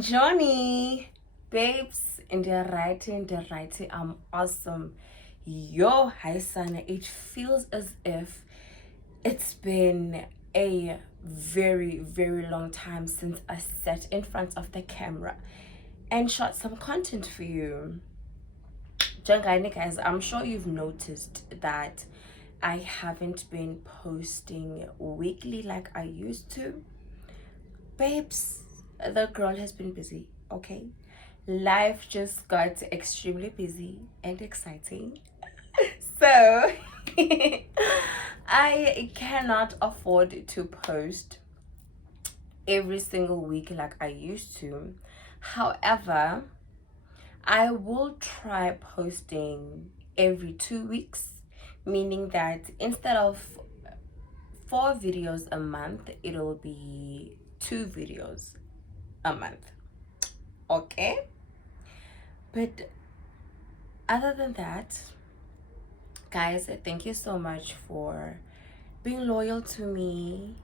Johnny, babes, in the writing, I'm awesome. Yo, hi Sana. It feels as if it's been a very long time since I sat in front of the camera and shot some content for you. Jangani guys, I'm sure you've noticed that I haven't been posting weekly like I used to. Babes, the girl has been busy, okay? Life just got extremely busy and exciting. So, I cannot afford to post every single week like I used to. However, I will try posting every 2 weeks, meaning that instead of 4 videos a month, it'll be 2 videos a month. Okay? But other than that, guys, thank you so much for being loyal to me,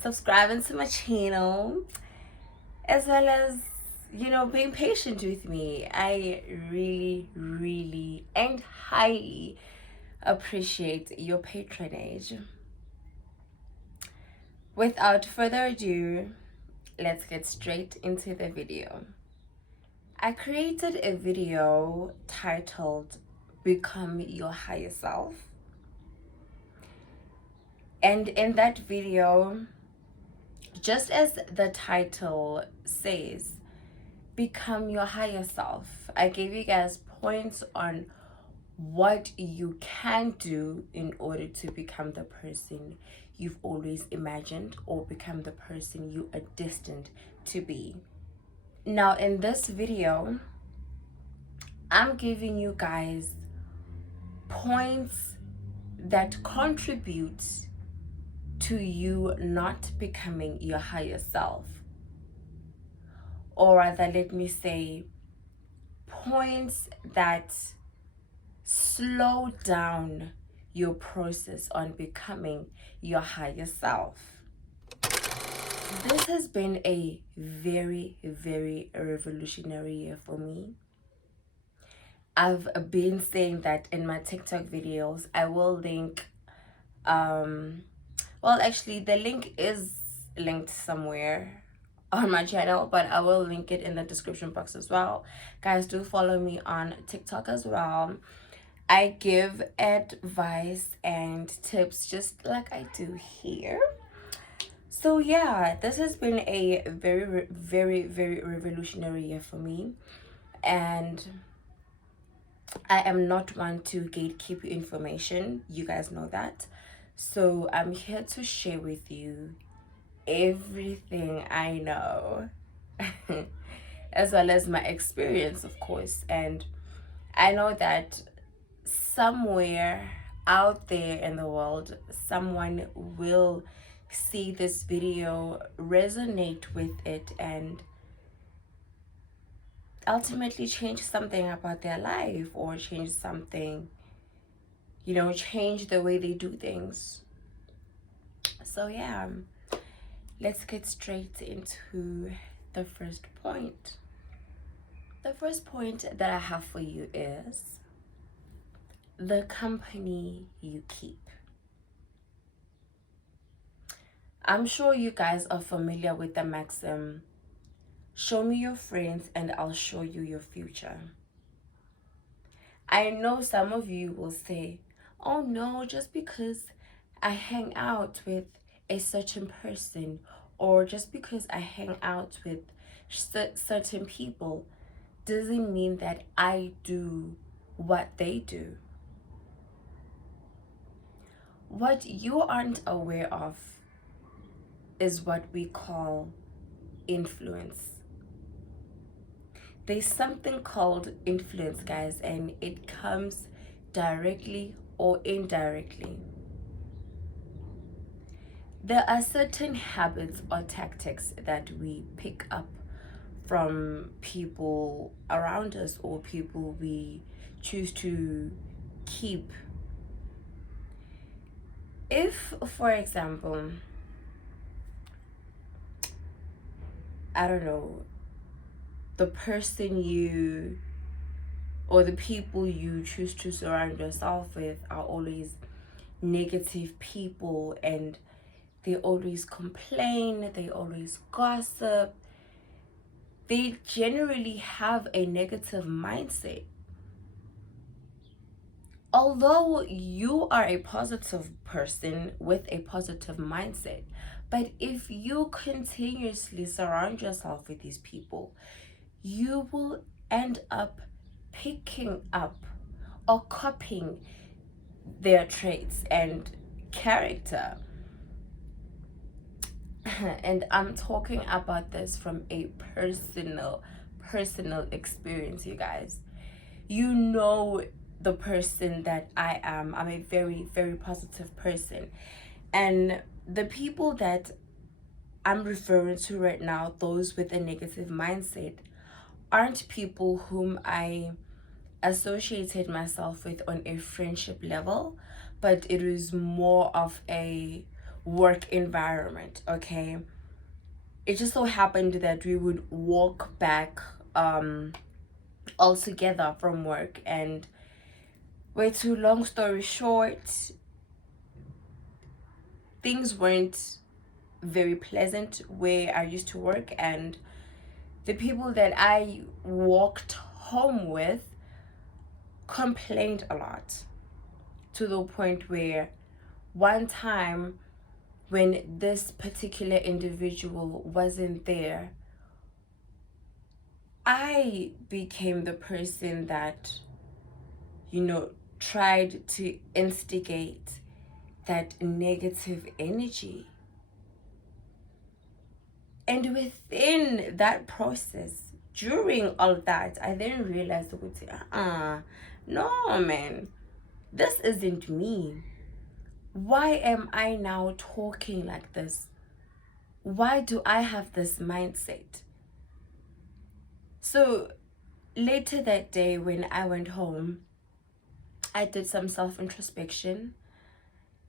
subscribing to my channel, as well as being patient with me. I really and highly appreciate your patronage. Without further ado, let's get straight into the video. I created a video titled Become Your Higher Self. And in that video, just as the title says, become your higher self, I gave you guys points on what you can do in order to become the person you've always imagined or become the person you are destined to be. Now, in this video, I'm giving you guys points that contribute to you not becoming your higher self. Or rather, let me say, points that slow down your process on becoming your higher self. This has been a very revolutionary year for me. I've been saying that in my TikTok videos. I will link well, actually the link is linked somewhere on my channel, but I will link it in the description box as well. Guys, do follow me on TikTok as well. I give advice and tips just like I do here. So yeah, this has been a very revolutionary year for me, and I am not one to gatekeep information. You guys know that. So I'm here to share with you everything I know, as well as my experience, of course. And I know that somewhere out there in the world, someone will see this video, resonate with it, and ultimately change something about their life, or change something, change the way they do things. So yeah, let's get straight into the first point. The first point that I have for you is the company you keep. I'm sure you guys are familiar with the maxim, show me your friends and I'll show you your future. I know some of you will say, oh no, just because I hang out with a certain person, or just because I hang out with certain people, doesn't mean that I do what they do. What you aren't aware of is what we call influence. There's something called influence, guys, and it comes directly or indirectly. There are certain habits or tactics that we pick up from people around us or people we choose to keep. If, for example, I don't know, the person you or the people you choose to surround yourself with are always negative people, and they always complain, they always gossip, they generally have a negative mindset. Although you are a positive person with a positive mindset, but if you continuously surround yourself with these people, you will end up picking up or copying their traits and character. And I'm talking about this from a personal experience, you guys. You know the person that I am. I'm a very, very positive person. And the people that I'm referring to right now, those with a negative mindset, aren't people whom I associated myself with on a friendship level, but it was more of a work environment, okay? It just so happened that we would walk back all together from work, and way too long story short, things weren't very pleasant where I used to work, and the people that I walked home with complained a lot, to the point where one time when this particular individual wasn't there, I became the person that, tried to instigate that negative energy. And within that process, during all that, I then realized, no, man, this isn't me. Why am I now talking like this? Why do I have this mindset? So later that day, when I went home, I did some self-introspection.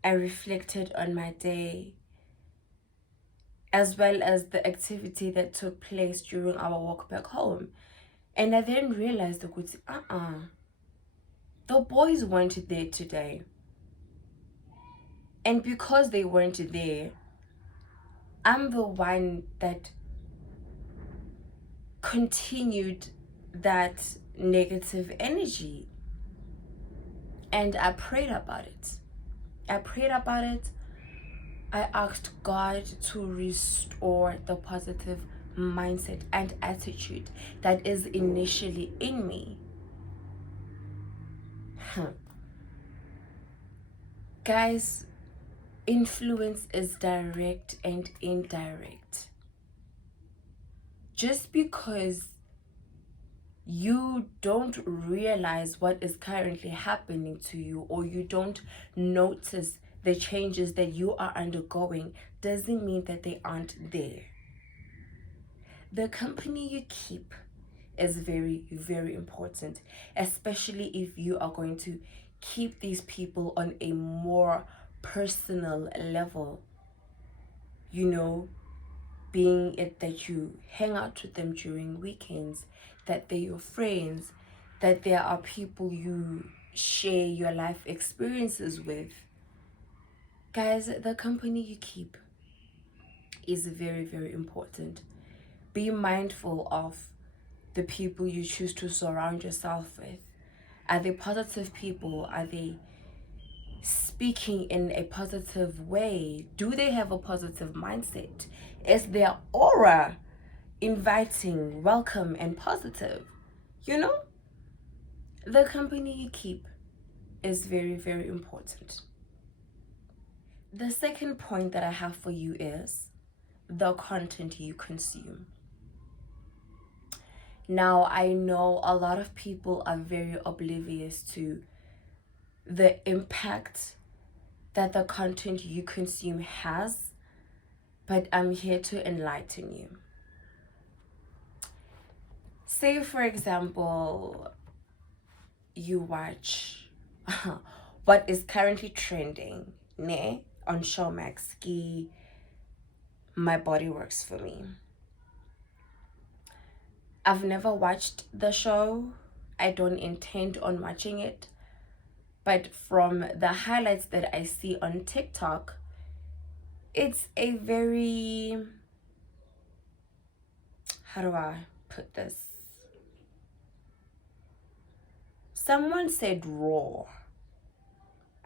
I reflected on my day, as well as the activity that took place during our walk back home. And I then realized, the boys weren't there today. And because they weren't there, I'm the one that continued that negative energy. And I prayed about it. I asked God to restore the positive mindset and attitude that is initially in me. Guys, influence is direct and indirect. Just because you don't realize what is currently happening to you, or you don't notice the changes that you are undergoing, doesn't mean that they aren't there. The company you keep is very, very important, especially if you are going to keep these people on a more personal level. Being it that you hang out with them during weekends, that they're your friends, that there are people you share your life experiences with. Guys, the company you keep is very, very important. Be mindful of the people you choose to surround yourself with. Are they positive people? Are they speaking in a positive way? Do they have a positive mindset? Is their aura inviting, welcome, and positive? The company you keep is very, very important. The second point that I have for you is the content you consume. Now, I know a lot of people are very oblivious to the impact that the content you consume has, but I'm here to enlighten you. Say, for example, you watch what is currently trending, on Showmax, My Body Works For Me. I've never watched the show. I don't intend on watching it. But from the highlights that I see on TikTok, it's a very, how do I put this? Someone said raw.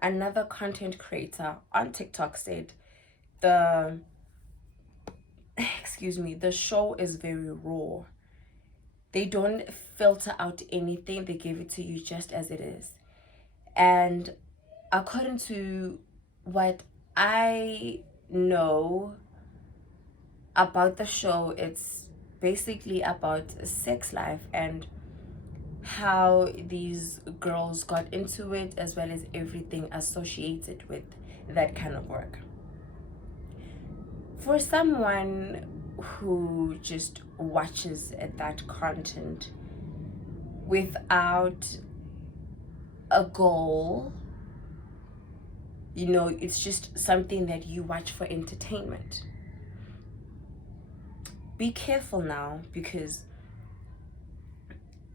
Another content creator on TikTok said the the show is very raw. They don't filter out anything, they give it to you just as it is. And according to what I know about the show, it's basically about sex life and how these girls got into it, as well as everything associated with that kind of work. For someone who just watches that content without a goal, it's just something that you watch for entertainment. Be careful now, because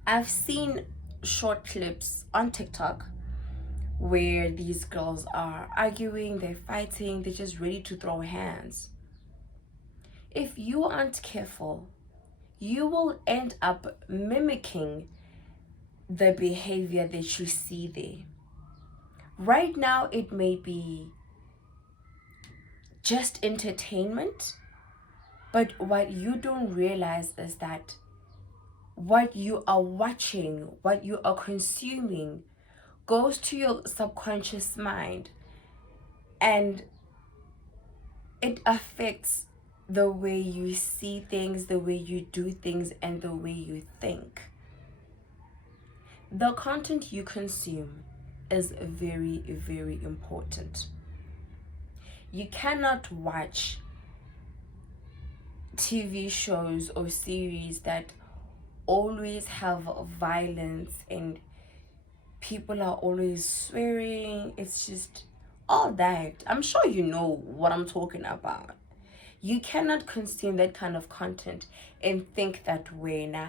I've seen short clips on TikTok where these girls are arguing, they're fighting, they're just ready to throw hands. If you aren't careful, you will end up mimicking the behavior that you see there. Right now, it may be just entertainment, but what you don't realize is that what you are watching, what you are consuming, goes to your subconscious mind, and it affects the way you see things, the way you do things, and the way you think. The content you consume is very, very important. You cannot watch TV shows or series that always have violence and people are always swearing. It's just all that. I'm sure you know what I'm talking about. You cannot consume that kind of content and think that way. Nah,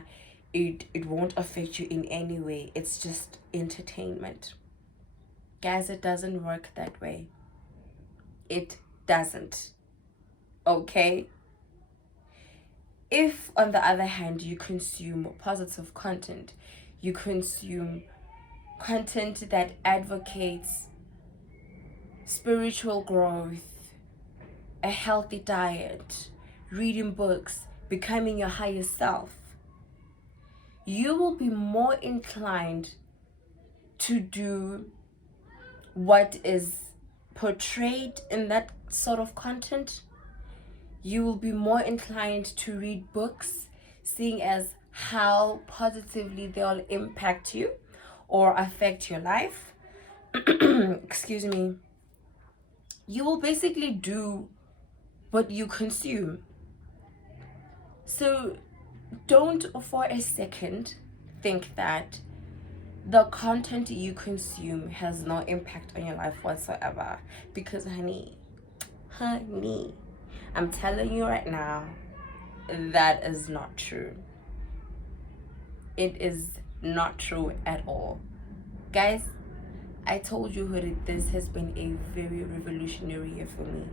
it won't affect you in any way. It's just entertainment. Guys, it doesn't work that way. It doesn't. Okay? If, on the other hand, you consume positive content, you consume content that advocates spiritual growth, a healthy diet, reading books, becoming your higher self, you will be more inclined to do what is portrayed in that sort of content. You will be more inclined to read books, seeing as how positively they'll impact you or affect your life. Excuse me. You will basically do what you consume. So don't for a second think that the content you consume has no impact on your life whatsoever. Because honey, I'm telling you right now, that is not true. It is not true at all. Guys, I told you that this has been a very revolutionary year for me.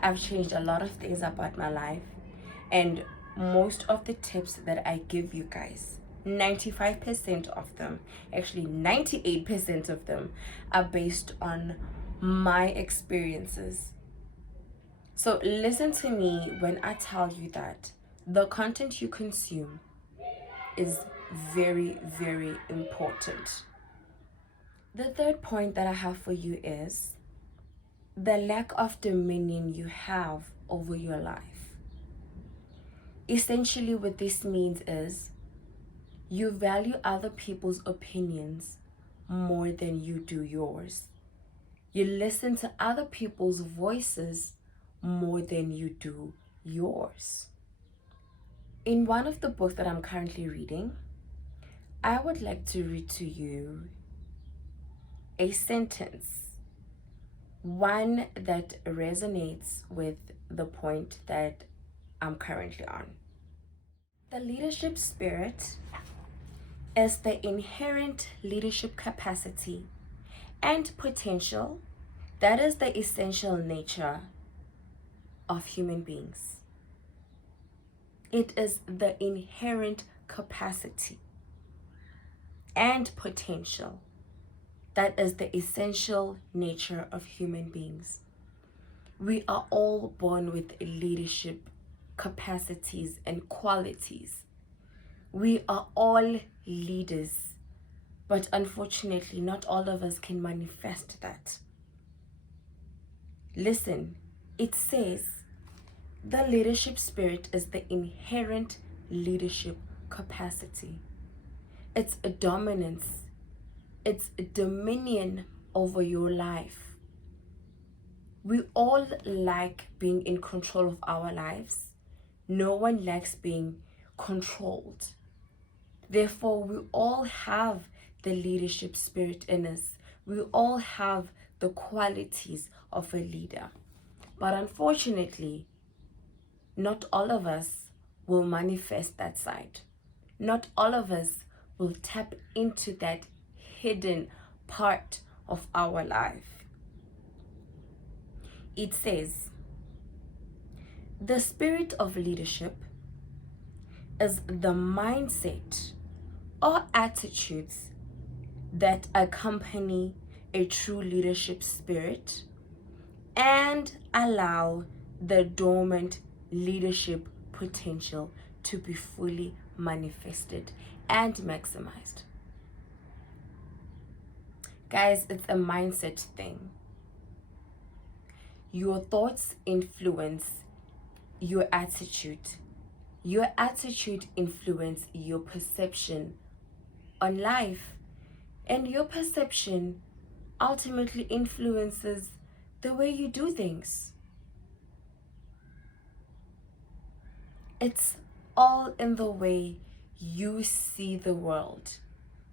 I've changed a lot of things about my life, and most of the tips that I give you guys, 95% of them, actually 98% of them, are based on my experiences. So listen to me when I tell you that the content you consume is very, very important. The third point that I have for you is the lack of dominion you have over your life. Essentially, what this means is you value other people's opinions more than you do yours. You listen to other people's voices more than you do yours. In one of the books that I'm currently reading, I would like to read to you a sentence, one that resonates with the point that I'm currently on. The leadership spirit is the inherent leadership capacity and potential that is the essential nature of human beings. It is the inherent capacity and potential that is the essential nature of human beings. We are all born with leadership capacities and qualities. We are all leaders, but unfortunately, not all of us can manifest that. Listen, it says the leadership spirit is the inherent leadership capacity. It's a dominance, it's a dominion over your life. We all like being in control of our lives. No one likes being controlled. Therefore, we all have the leadership spirit in us. We all have the qualities of a leader. But unfortunately, not all of us will manifest that side. Not all of us will tap into that hidden part of our life. It says, the spirit of leadership is the mindset or attitudes that accompany a true leadership spirit and allow the dormant leadership potential to be fully manifested and maximized. Guys, it's a mindset thing. Your thoughts influence your attitude. Your attitude influences your perception on life, and your perception ultimately influences the way you do things. It's all in the way you see the world.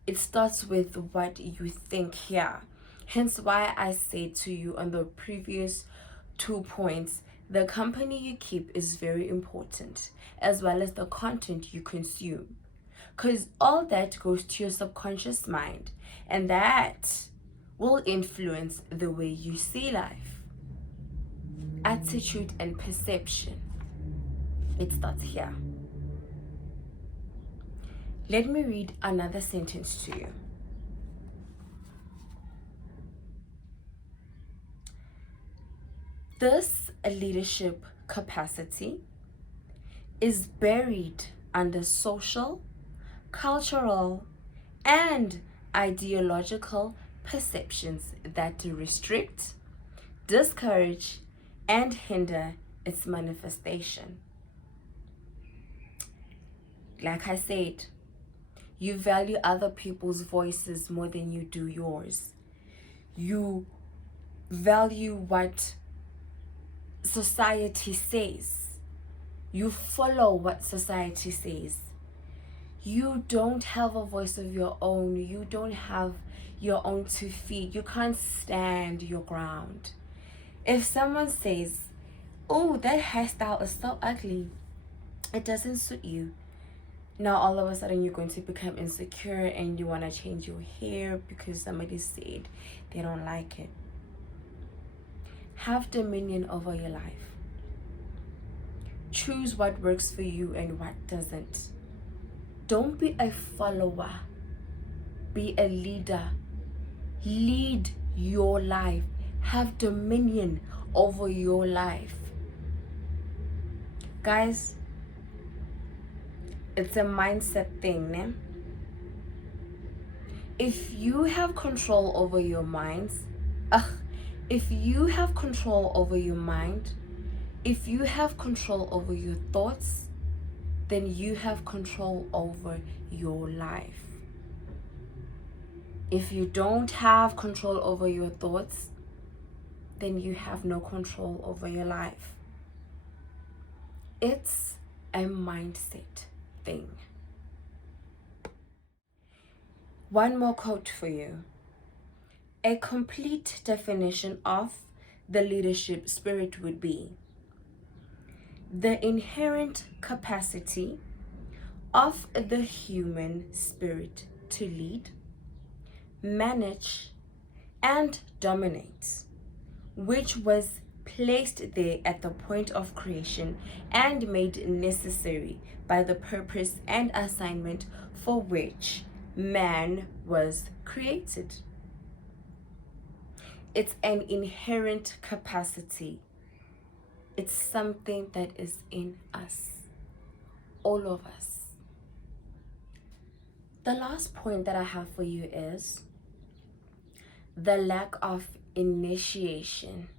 It starts with what you think here. Hence why I said to you on the previous 2 points, the company you keep is very important, as well as the content you consume. Because all that goes to your subconscious mind, and that will influence the way you see life. Attitude and perception. It starts here. Let me read another sentence to you. This leadership capacity is buried under social, cultural, and ideological perceptions that restrict, discourage, and hinder its manifestation. Like I said, you value other people's voices more than you do yours. You value what society says. You follow what society says. You don't have a voice of your own. You don't have your own 2 feet. You can't stand your ground. If someone says, oh, that hairstyle is so ugly, it doesn't suit you, now all of a sudden you're going to become insecure and you want to change your hair because somebody said they don't like it. Have dominion over your life. Choose what works for you and what doesn't. Don't be a follower. Be a leader. Lead your life. Have dominion over your life. Guys, it's a mindset thing, né? If you have control over your minds, if you have control over your mind, if you have control over your thoughts, then you have control over your life. If you don't have control over your thoughts, then you have no control over your life. It's a mindset thing. One more quote for you. A complete definition of the leadership spirit would be the inherent capacity of the human spirit to lead, manage, and dominate, which was placed there at the point of creation and made necessary by the purpose and assignment for which man was created. It's an inherent capacity. It's something that is in us, all of us. The last point that I have for you is the lack of initiation.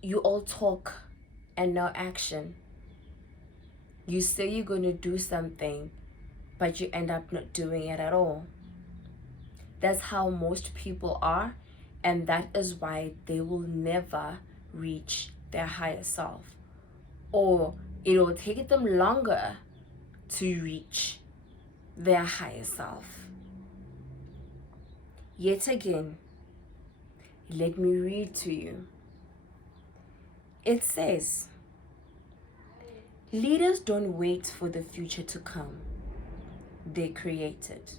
You all talk and no action. You say you're going to do something, but you end up not doing it at all. That's how most people are, and that is why they will never reach their higher self, or it will take them longer to reach their higher self. Yet again, let me read to you. It says, leaders don't wait for the future to come. They create it.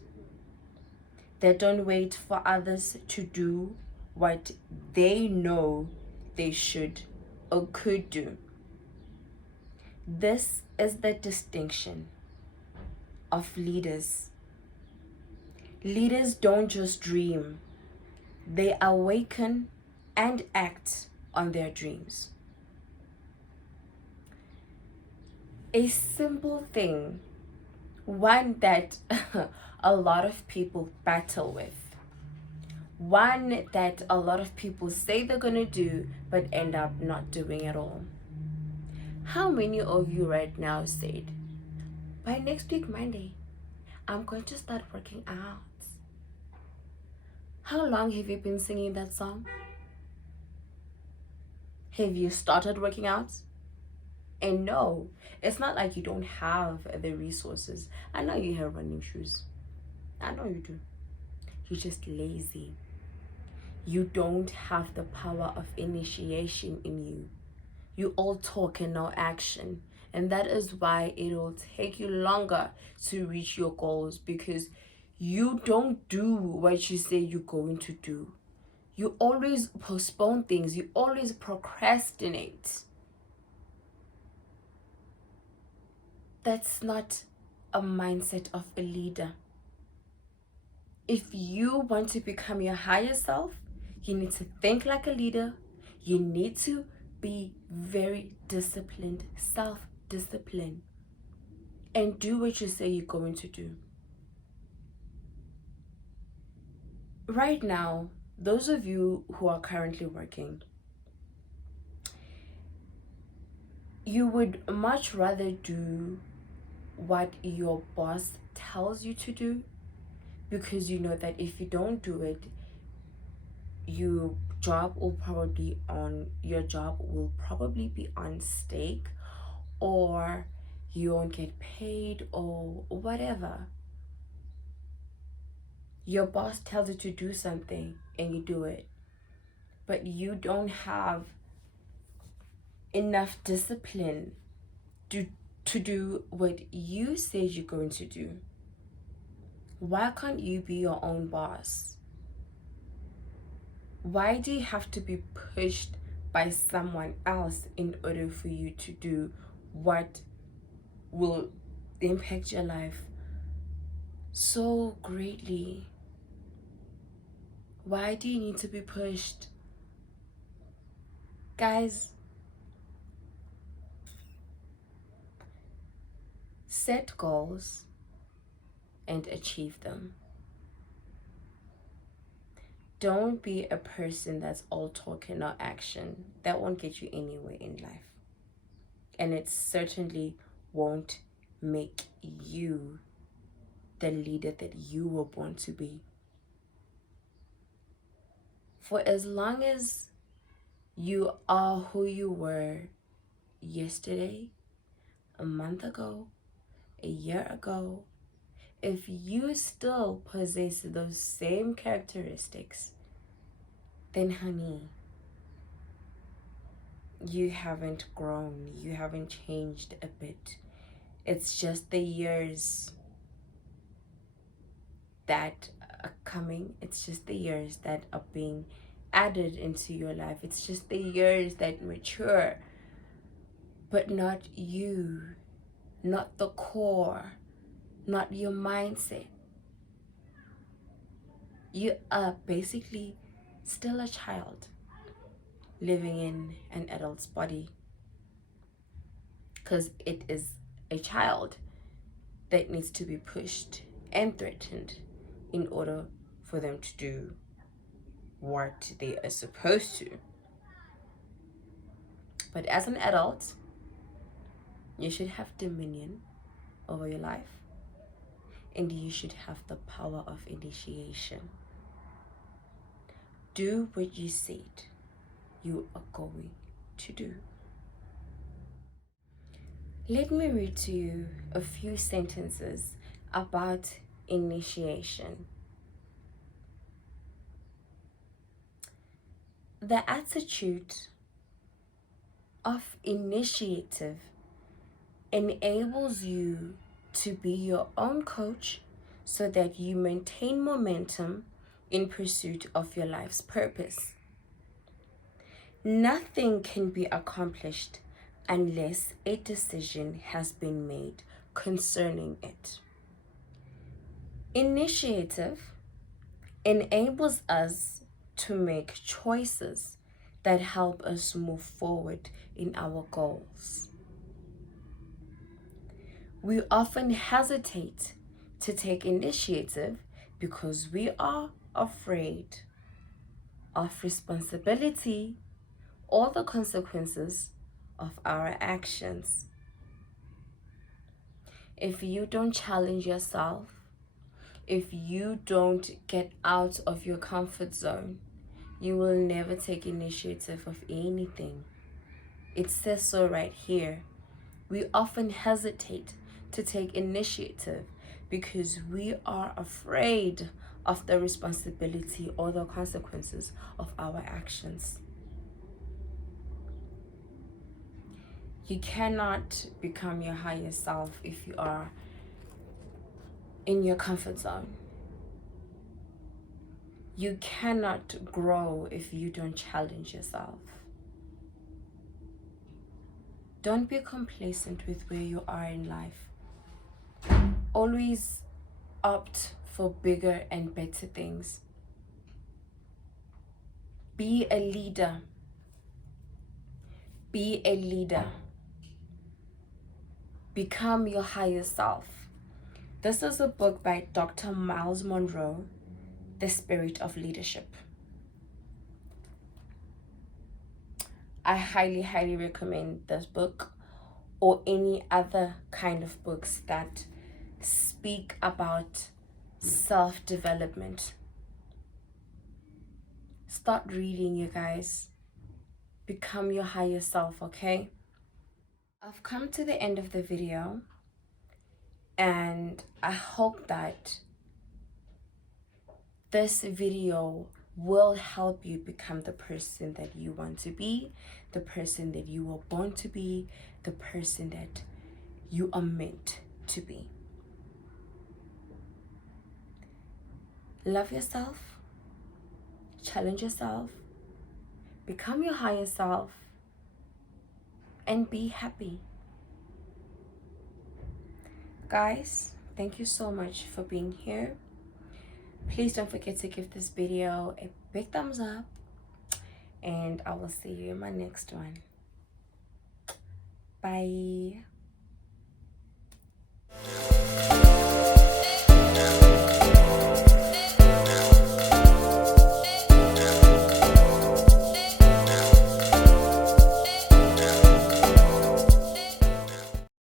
They don't wait for others to do what they know they should or could do. This is the distinction of leaders. Leaders don't just dream. They awaken and act on their dreams. A simple thing, one that a lot of people battle with, one that a lot of people say they're gonna do but end up not doing at all. How many of you right now said, by next week Monday, I'm going to start working out? How long have you been singing that song? Have you started working out? And no, it's not like you don't have the resources. I know you have running shoes. I know you do. You're just lazy. You don't have the power of initiation in you. You all talk and no action. And that is why it will take you longer to reach your goals, because you don't do what you say you're going to do. You always postpone things. You always procrastinate. That's not a mindset of a leader. If you want to become your higher self, you need to think like a leader. You need to be very disciplined, self-disciplined, and do what you say you're going to do. Right now, those of you who are currently working, you would much rather do what your boss tells you to do, because you know that if you don't do it, your job will probably be on stake, or you won't get paid, or whatever. Your boss tells you to do something and you do it, but you don't have enough discipline to do what you say you're going to do. Why can't you be your own boss? Why do you have to be pushed by someone else in order for you to do what will impact your life so greatly? Why do you need to be pushed? Guys, set goals and achieve them. Don't be a person that's all talk and not action. That won't get you anywhere in life. And it certainly won't make you the leader that you were born to be. For as long as you are who you were yesterday, a month ago, a year ago, if you still possess those same characteristics, then honey, you haven't grown, you haven't changed a bit. It's just the years that are coming, it's just the years that are being added into your life, it's just the years that mature, but not you, not the core, not your mindset. You are basically still a child living in an adult's body, because it is a child that needs to be pushed and threatened in order for them to do what they are supposed to. But as an adult, you should have dominion over your life, and you should have the power of initiation. Do what you said you are going to do. Let me read to you a few sentences about initiation. The attitude of initiative enables you to be your own coach so that you maintain momentum in pursuit of your life's purpose. Nothing can be accomplished unless a decision has been made concerning it. Initiative enables us to make choices that help us move forward in our goals. We often hesitate to take initiative because we are afraid of responsibility or the consequences of our actions. If you don't challenge yourself, if you don't get out of your comfort zone, you will never take initiative of anything. It says so right here. We often hesitate to take initiative because we are afraid of the responsibility or the consequences of our actions. You cannot become your higher self if you are in your comfort zone. You cannot grow if you don't challenge yourself. Don't be complacent with where you are in life. Always opt for bigger and better things. Be a leader. Be a leader. Become your higher self. This is a book by Dr. Miles Monroe, The Spirit of Leadership. I highly, highly recommend this book or any other kind of books that speak about self-development. Start reading, you guys. Become your higher self, okay? I've come to the end of the video, and I hope that this video will help you become the person that you want to be, the person that you were born to be, the person that you are meant to be. Love yourself, challenge yourself, become your higher self, and be happy. Guys, thank you so much for being here. Please don't forget to give this video a big thumbs up, and I will see you in my next one. Bye.